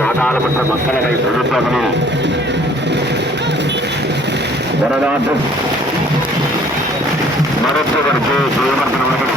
நாடாளுமன்ற மக்களவை பொதுத்தவரில் வரலாற்று மருத்துவர் ஜே ஜெயவர்தன் அவர்கள்.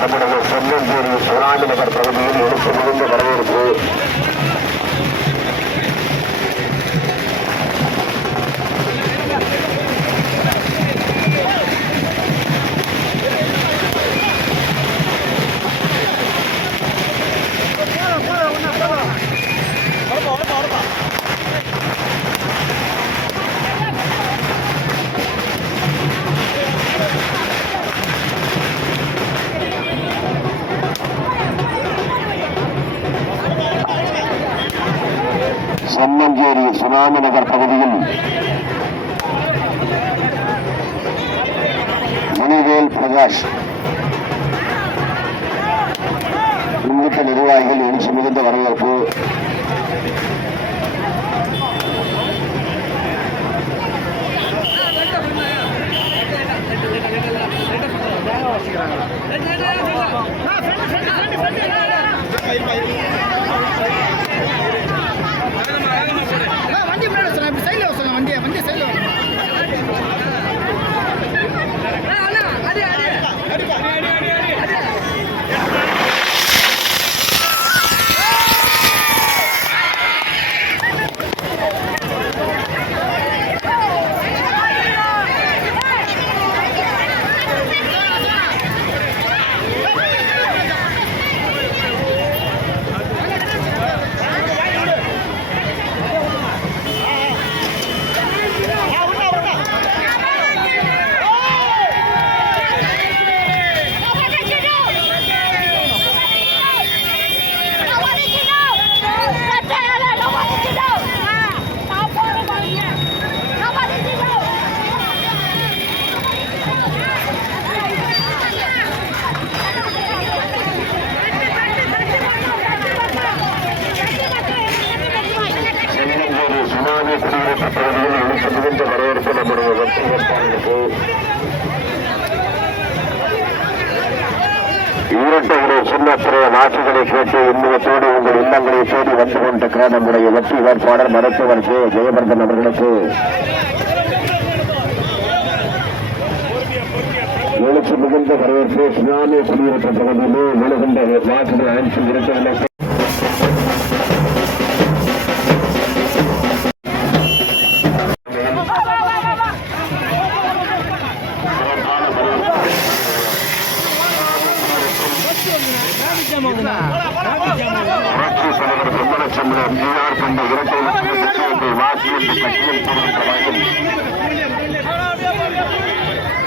நம்முடைய செல்லஞ்சேரி சிவராஜ நகர் பகுதியில் எடுத்து மிகுந்த வரவேற்பு. செம்மஞ்சேரி சுனாமி நகர் பகுதியில் மணிவேல் பிரகாஷ் உள்ளிட்ட நிர்வாகிகள் எழுச்சி மிகுந்த வரவேற்பு வண்டி முன்னாடி சொல்லலாம் இப்படி சைடில் சொல்லலாம் வண்டியை வண்டி சைடில் செல்லஞ்சேரி சுனாமி குடியிருப்பு பகுதியில் எழுச்சி மிகுந்த வரவேற்பு நம்முடைய வாக்குகளை கேட்டு உங்கள் இல்லங்களை தேடி வந்து கொண்டிருக்கிற நம்முடைய வெற்றி வேட்பாளர் மருத்துவர் ஜே ஜெயவர்தன் அவர்களுக்கு எழுச்சி மிகுந்த வரவேற்பு சுனாமி பகுதியிலே விழுகின்ற வாக்குகள்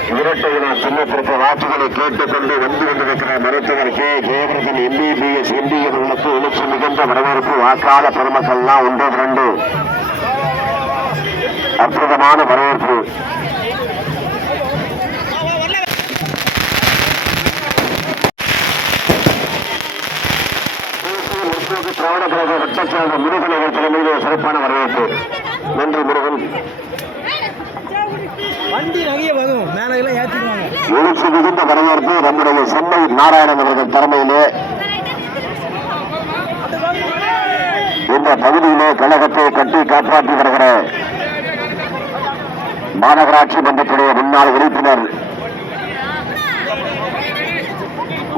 இரட்டை நான் சின்னத்திற்கு வாக்குகளை கேட்டுக்கொண்டு வந்து கொண்டிருக்கிற மருத்துவர் கே. ஜெயவர்தன் எம்பிபிஎஸ் எம்பி அவர்களுக்கு எழுச்சி மிகுந்த வரவேற்பு வாக்காள பெருமக்கள்லாம் ஒன்று இரண்டு. அற்புதமான வரவேற்பு. திராவிட கழக வட்டச்சார்ந்த முருகன் அவர்கள் தலைமையிலே சிறப்பான வரவேற்பு. நன்றி முருகன். வண்டி நிறைய வரும். மேலே ஏற்றிடுவாங்க எழுச்சி மிகுந்த வரவேற்பு நம்முடைய செம்மை நாராயணன் அவர்கள் தலைமையிலே. இந்த பகுதியிலே கழகத்தை கட்டி காப்பாற்றி வருகிற மாநகராட்சி மன்றத்துடைய முன்னாள் உறுப்பினர்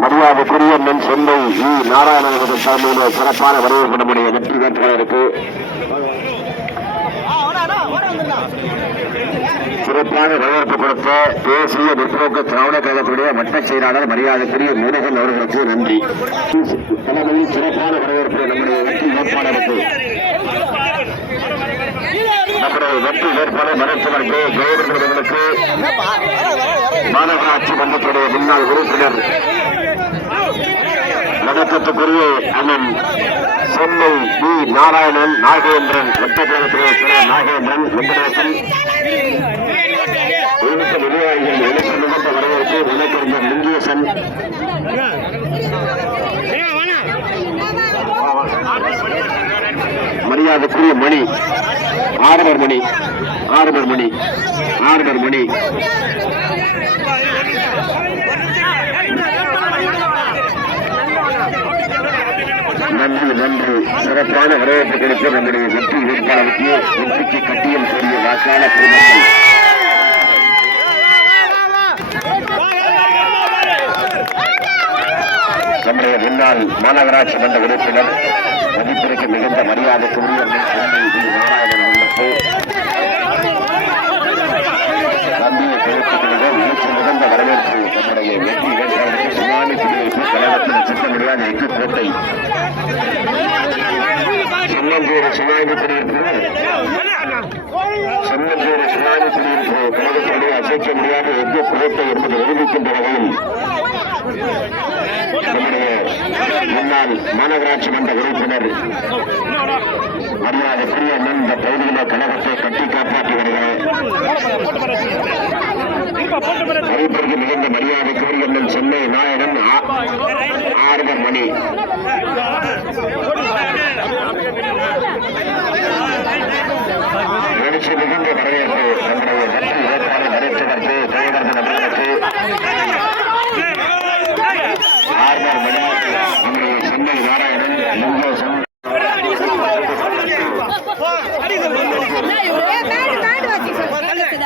மரியாதைக்குரிய நன் சென்னை இ நாராயணன் அவர்கள் தலைமையிலே சிறப்பான வரவேற்பு நம்முடைய வெற்றி வேட்பாளருக்கு. சிறப்பான வரவேற்பு கொடுத்த தேசிய முற்போக்கு திராவிட கழகத்துடைய வட்ட செயலாளர் மரியாதைக்குரிய மேனகன் அவர்களுக்கு நன்றி. தளபதி சிறப்பான வரவேற்பு நம்முடைய வெற்றி வேட்பாளருக்கு. நம்முடைய வெற்றி வேட்பாளர் மருத்துவர் கௌரவர்களுக்கு மாநகராட்சி மன்றத்துடைய முன்னாள் உறுப்பினர் வணக்கத்துக்குரிய அண்ணன் சென்னை வி. நாராயணன் நாகேந்திரன் வட்டக்கழகத்துடைய நாகேந்திரன் வெங்கடேசன். உள்ளிட்ட நிர்வாகிகள் எழுச்சி வரவேற்பு வழக்கறிஞர் லிங்கேசன் மரியாதைக்குரிய மணி. ஆறுவர் மணி ஆறுவர் மணி. ஆறுவர் மணி நன்றி நன்றி. சிறப்பான வரவேற்பு கிடைத்த நம்முடைய வெற்றி வேட்பாளருக்கு வெற்றிக்கு கட்டியம் கூடிய வாக்காளர் பெருமக்கள் நம்முடைய முன்னாள் மாநகராட்சி மன்ற உறுப்பினர் மதிப்பிற்கு மிகுந்த மரியாதைக்கு உரிய தம்பியை தொகுப்புகளிடம் எழுச்சி மிகுந்த வரவேற்பு நம்முடைய வெற்றி வேட்பாளருக்கு சுனாமி குடியிருப்பு கழகத்தில் சித்த எக்கு கோட்டை. சென்னஞ்சேரி சுனாமி குடியிருப்பு. சுனாமி குடியிருப்பு கழகத்தினுடைய அசைக்க முடியாத எக்கு கோட்டை என்பது நிரூபிக்கின்ற வகையில் முன்னாள் மாநகராட்சி மன்ற உறுப்பினர் மரியாதைக்குரிய முன் இந்த பகுதியில கழகத்தை கட்டி காப்பாற்றி வருகிறார் மதிப்பிற்கு மிகுந்த மரியாதைக்குரிய அண்ணன் சென்னை நாயகன் ஆ- ஆர்வம் மணி எழுச்சி மிகுந்த வரவேற்பு நம்முடைய வெற்றி வேட்பாளர் நிறைவேற்றுவதற்கு தலைவர்கள் அவர்களுக்கு ஆர்வம் மணி நம்முடைய சென்னை நாராயணன் லிங்கேசன் ஏ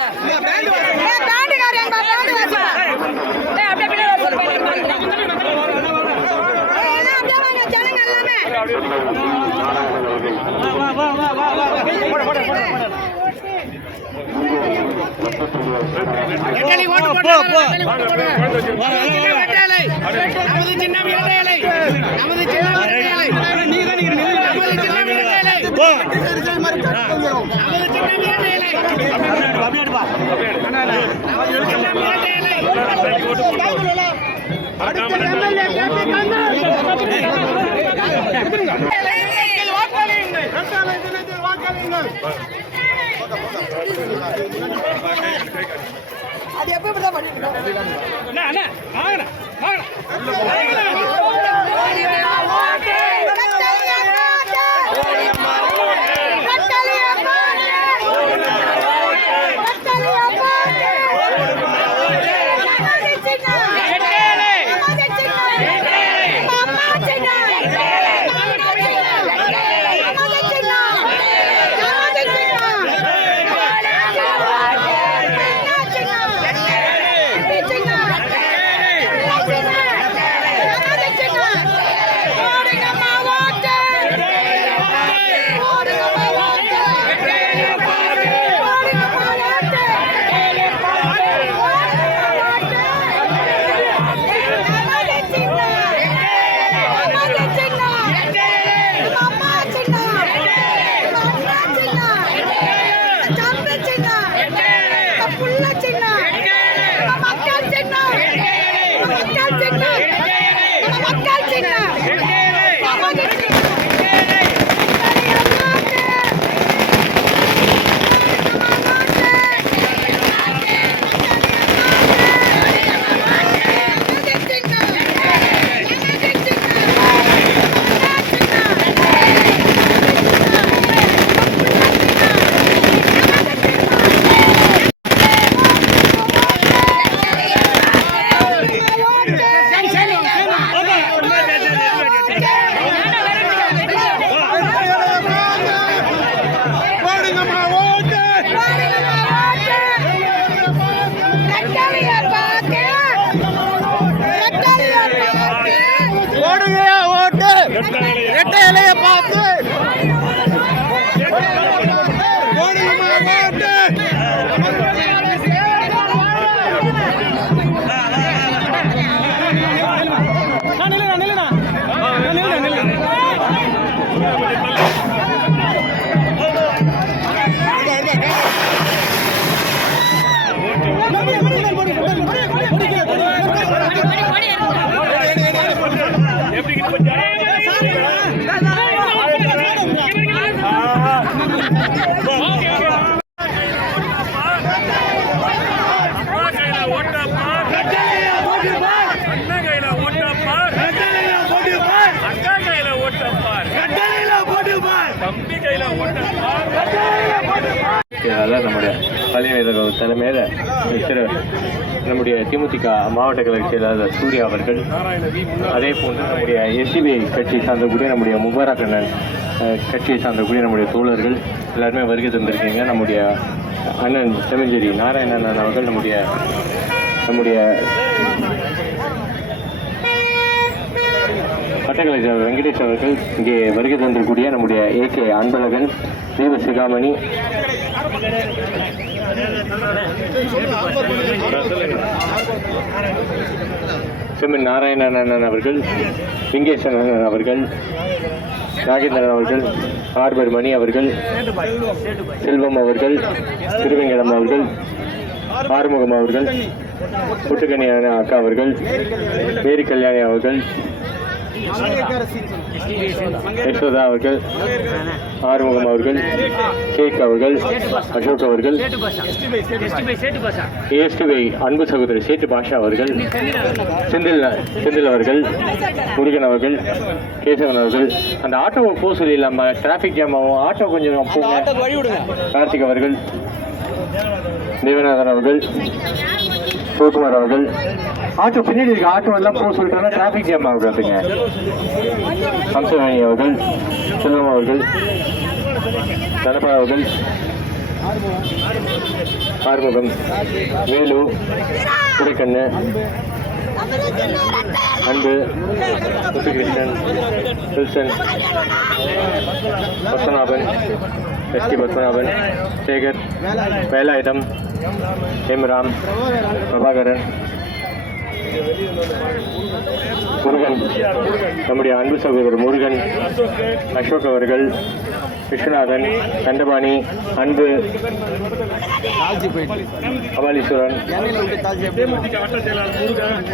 நமது சின்னம் இரட்டையலை நமது சின்னம் இரட்டையலை நமது சின்னம் இரட்டையலை நமது சின்னம் இரட்டையலை அது எப்போ இப்படி தான் பண்ணிட்டு அம்மா தம்பி நம்முடைய கலைஞர்கள் தலைமையில் திரு நம்முடைய திமுக மாவட்ட கழக செயலாளர் சூர்யா அவர்கள் அதே போன்று நம்முடைய எஸ்டிபிஐ கட்சி சார்ந்தக்கூடிய நம்முடைய முபாரக்கண்ணன் கட்சியை சார்ந்த கட்சியை சார்ந்தக்கூடிய நம்முடைய தோழர்கள் எல்லாருமே வருகை தந்திருக்கீங்க. நம்முடைய அண்ணன் செமஞ்சேரி நாராயணன் அவர்கள் நம்முடைய நம்முடைய பட்டக்கலை வெங்கடேஷ் அவர்கள் இங்கே வருகை தந்திருக்கூடிய நம்முடைய ஏகே அன்பழகன் தீப சிகாமணி. செம்மன் நாராயணன் அவர்கள் லிங்கேசன் அண்ணன் அவர்கள் ராஜேந்திரன் அவர்கள் ஆர்பர் மணி அவர்கள் செல்வம் அவர்கள் திருவெங்கடம் அவர்கள் ஆறுமுகம் அவர்கள் புட்டுக்கணியான அக்கா அவர்கள் மேரி கல்யாணி அவர்கள் யசோதா அவர்கள் ஆறுமுகம் அவர்கள் கேக் அவர்கள் அசோக் அவர்கள் ஏஎஸ்டிவை அன்பு சகோதரர் சேட்டு பாஷா அவர்கள் செந்தில் செந்தில் அவர்கள் முருகன் அவர்கள் கேசவன் அவர்கள் அந்த ஆட்டோவை போக சொல்லிடலாமா டிராஃபிக் ஜாம் ஆகும் ஆட்டோ கொஞ்சம் போங்க. கார்த்திக் அவர்கள் தேவநாதன் அவர்கள் சிவகுமார் அவர்கள் ஆட்டோ பின்னாடி இருக்க ஆட்டோ எல்லாம் போக சொல்லிட்டாங்க டிராஃபிக் ஜாம் ஆகுறதுங்க ஹம்சவேணி அவர்கள் செல்வம் அவர்கள் தனபா அவர்கள் Arumugam Velu Duraikannu Anbu Muthukrishnan Wilson Padmanabhan S T Padmanabhan Sekar Velayutham M Ram Prabhakaran Murugan நம்முடைய அன்பு சகோதரர் முருகன் அசோக் அவர்கள் விஸ்வநாதன் கண்டபாணி அன்பு கபாலீஸ்வரன்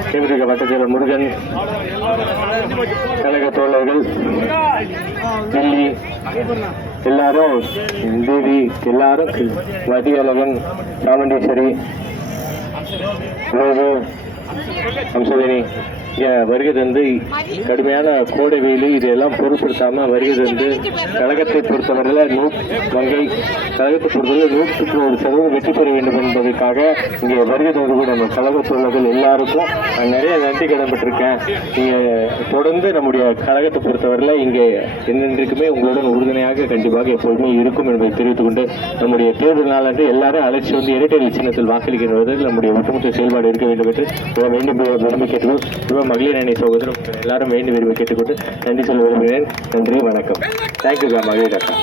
தேமுதிக வட்டச்செயலர் முருகன் கழக தோழர்கள் டெல்லி எல்லாரும் தேவி எல்லாரும் மதியழகன் சாமுண்டீஸ்வரி I'm sorry. வருகை தந்து கடுமையான கோடை வெயில் இதையெல்லாம் பொருட்படுத்தாமல் வருகை தந்து கழகத்தை பொறுத்தவரையில் நூ வங்கை கழகத்தை பொறுத்தவரை நூற்றுக்கு ஒரு சதவீதம் வெற்றி பெற வேண்டும் என்பதற்காக இங்கே வருகை தந்து கூட நம்ம கழக எல்லாருக்கும் நான் நிறைய நன்றி கடன்பட்டிருக்கேன் நீங்கள் தொடர்ந்து நம்முடைய கழகத்தை பொறுத்தவரையில் இங்கே என்னென்றைக்குமே உங்களுடன் உறுதுணையாக கண்டிப்பாக எப்பொழுதுமே இருக்கும் என்பதை தெரிவித்துக் கொண்டு நம்முடைய தேர்தல் நாளன்று எல்லாரும் அழைச்சி வந்து இரட்டை சின்னத்தில் வாக்களிக்கின்றவர்கள் நம்முடைய ஒட்டுமொத்த செயல்பாடு இருக்க வேண்டும் என்று வேண்டும் விரும்பி கேட்டுக்கொள். மகளிர் அணி சகோதரர் எல்லாரும் வேண்டி விரும்பி கேட்டுக்கொண்டு நன்றி சொல்ல விரும்புகிறேன். நன்றி வணக்கம். தேங்க்யூ மகளிர் அக்கா.